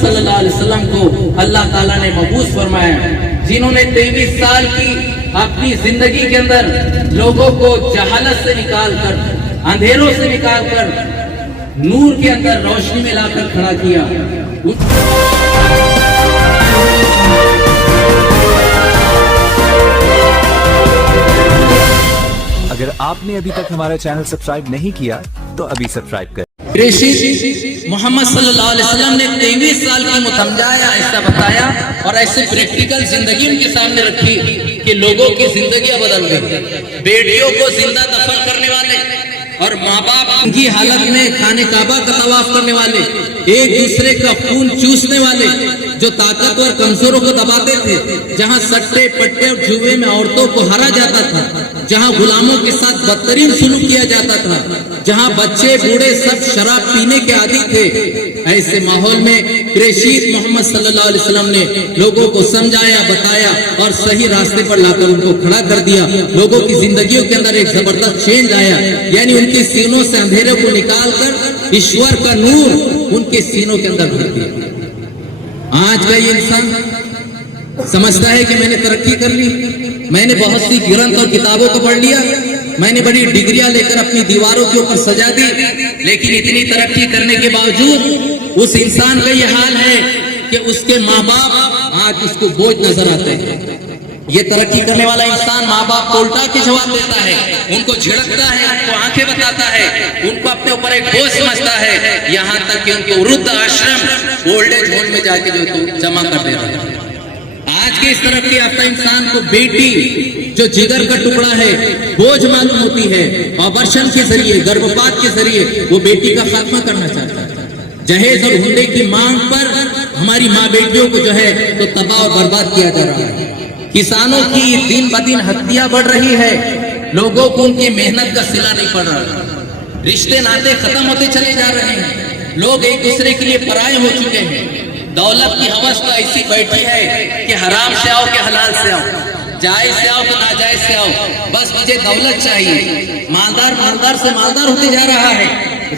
صلی اللہ علیہ وسلم کو اللہ تعالیٰ نے مبعوث فرمایا، جنہوں نے 23 سال کی اپنی زندگی کے اندر لوگوں کو جہالت سے نکال کر، اندھیروں سے نکال کر نور کے اندر روشنی میں لا کر کھڑا کیا۔ اگر آپ نے ابھی تک ہمارا چینل سبسکرائب نہیں کیا تو ابھی سبسکرائب کریں۔ محمد صلی اللہ علیہ وسلم نے 23 سال کی سمجھایا، ایسا بتایا اور ایسے پریکٹیکل زندگی ان کے سامنے رکھی کہ لوگوں کی زندگیاں بدل گئی۔ بیٹیوں کو زندہ دفن کرنے والے اور ماں باپ کی حالت میں خانہ کعبہ کا طواف کرنے والے، ایک دوسرے کا خون چوسنے والے، جو طاقتور کمزوروں کو دباتے تھے، جہاں سٹے پٹے اور جوئے میں عورتوں کو ہرا جاتا تھا، جہاں غلاموں کے ساتھ بدترین سلوک کیا جاتا تھا، جہاں بچے بوڑھے سب شراب پینے کے عادی تھے، ایسے ماحول میں پریشید محمد صلی اللہ علیہ وسلم نے لوگوں کو سمجھایا، بتایا اور صحیح راستے پر لا کر ان کو کھڑا کر دیا۔ لوگوں کی زندگیوں کے اندر ایک زبردست چینج آیا، یعنی ان کے سینوں سے اندھیرے کو نکال کر ایشور کا نور ان کے سینوں کے اندر بھر دیا۔ آج کا یہ انسان سمجھتا ہے کہ میں نے ترقی کر لی، میں نے بہت سی گرنتھ اور کتابوں کو پڑھ لیا، میں نے بڑی ڈگریاں لے کر اپنی دیواروں کے اوپر سجا دی، لیکن اتنی ترقی کرنے کے باوجود اس انسان کا یہ حال ہے کہ اس کے ماں باپ آج اس کو بوجھ نظر آتے ہیں۔ یہ ترقی کرنے والا انسان ماں باپ کو الٹا کے جواب دیتا ہے، ان کو جھڑکتا ہے، ان کو آنکھیں بتاتا ہے، ان کو اپنے اوپر ایک بوجھ سمجھتا ہے، یہاں تک کہ ان کو ورد آشرم اولڈ ایج ہوم میں جا کے جو جمع کر دیتا ہے۔ آج کے اس ترقی یافتہ انسان کو بیٹی جو جگر کا ٹکڑا ہے بوجھ معلوم ہوتی ہے، آپریشن کے ذریعے، گربھپات کے ذریعے وہ بیٹی کا خاتمہ کرنا چاہتا ہے۔ جہیز اور ہنڈے کی مانگ پر ہماری ماں بیٹیوں کو جو ہے تو تباہ اور برباد کیا جا رہا ہے۔ کسانوں کی دن بدن ہتیا بڑھ رہی ہے، لوگوں کو ان کی محنت کا صلہ نہیں پڑ رہا، رشتے ناطے ختم ہوتے چلے جا رہے ہیں، لوگ ایک دوسرے کے لیے پرائے ہو چکے ہیں۔ دولت کی ہوس تو ایسی بیٹھی ہے کہ حرام سے آؤ کہ حلال سے آؤ، جائز سے آؤ کہ ناجائز سے آؤ، بس مجھے دولت چاہیے۔ مالدار مالدار سے مالدار ہوتے جا رہا ہے،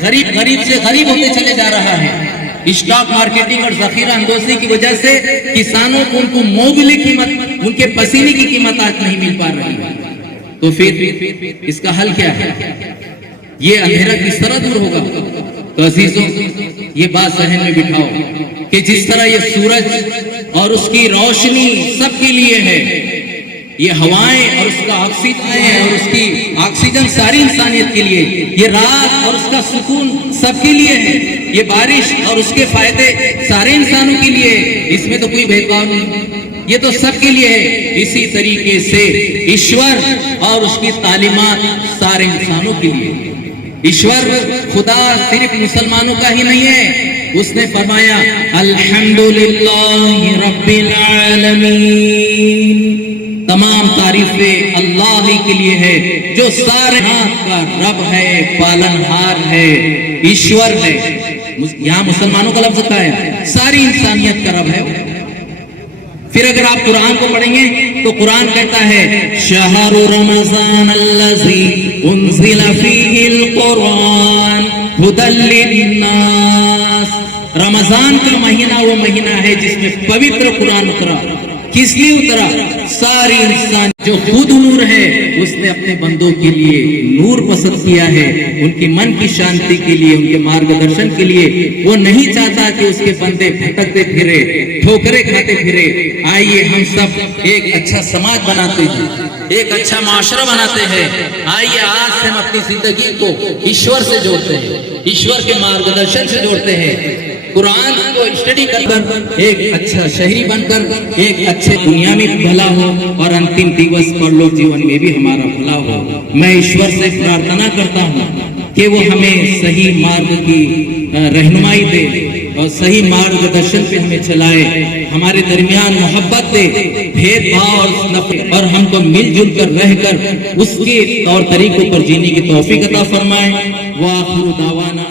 غریب غریب سے غریب ہوتے چلے جا رہا ہے۔ اسٹاک مارکیٹنگ اور ذخیرہ اندوزی کی وجہ سے کسانوں کو ان کو موبلی قیمت، ان کے پسینے کی قیمت آج نہیں مل پا رہی ہے۔ تو پھر اس کا حل کیا ہے؟ یہ اندھیرا کس طرح دور ہوگا؟ تو عزیزوں، یہ بات ذہن میں بٹھاؤ کہ جس طرح یہ سورج اور اس کی روشنی سب کے لیے ہے، یہ ہوائیں اور اس کا آکسیجن ساری انسانیت کے لیے، یہ رات اور اس کا سکون سب کے لیے ہے، یہ بارش اور اس کے فائدے سارے انسانوں کے لیے، اس میں تو کوئی بھید بھاؤ نہیں، یہ تو سب کے لیے ہے۔ اسی طریقے سے ایشور اور اس کی تعلیمات سارے انسانوں کے لیے۔ ایشور خدا صرف مسلمانوں کا ہی نہیں ہے، اس نے فرمایا الحمدللہ رب العالمین، تمام تعریفیں اللہ ہی کے لیے ہے، جو سارے ہاتھ کا رب ہے، پالنہار ہے، ایشور ہے۔ یہاں مسلمانوں کا لفظ کا ہے، ساری انسانیت کا رب ہے۔ پھر اگر آپ قرآن کو پڑھیں گے تو قرآن کہتا ہے شہر رمضان الذی انزل فیہ القرآن ھدی للناس، رمضان کا مہینہ وہ مہینہ ہے جس میں پوتر قرآن اترا۔ کس لیے اترا؟ ساری انسان جو خود نور ہے اس نے اپنے بندوں کے لیے نور پسند کیا ہے، ان کی من کی شانتی کے لیے، ان کے مارگدرشن کے لیے۔ وہ نہیں چاہتا کہ اس کے بندے بھٹکتے پھرے، ٹھوکرے کھاتے پھرے۔ آئیے ہم سب ایک اچھا سماج بناتے ہیں، ایک اچھا معاشرہ بناتے ہیں۔ آئیے آج سے ہم اپنی زندگی کو ایشور سے جوڑتے ہیں، ایشور کے مارگدرشن سے جوڑتے ہیں، قرآن کو اسٹڈی کر کر ایک اچھا شہری بن کر ایک اچھے دنیا میں بھلا ہو اور انتم دیوس پر لوگ جیون میں بھی ہمارا بھلا ہو۔ میں ایشور سے پرارتھنا کرتا ہوں کہ وہ ہمیں صحیح مارگ کی رہنمائی دے اور صحیح مارگ درشن پہ ہمیں چلائے، ہمارے درمیان محبت دے، بھید بھاؤ اور ہم کو مل جل کر رہ کر اس کے طور طریقوں پر جینے کی توفیق عطا فرمائے۔ وآخر دعوانا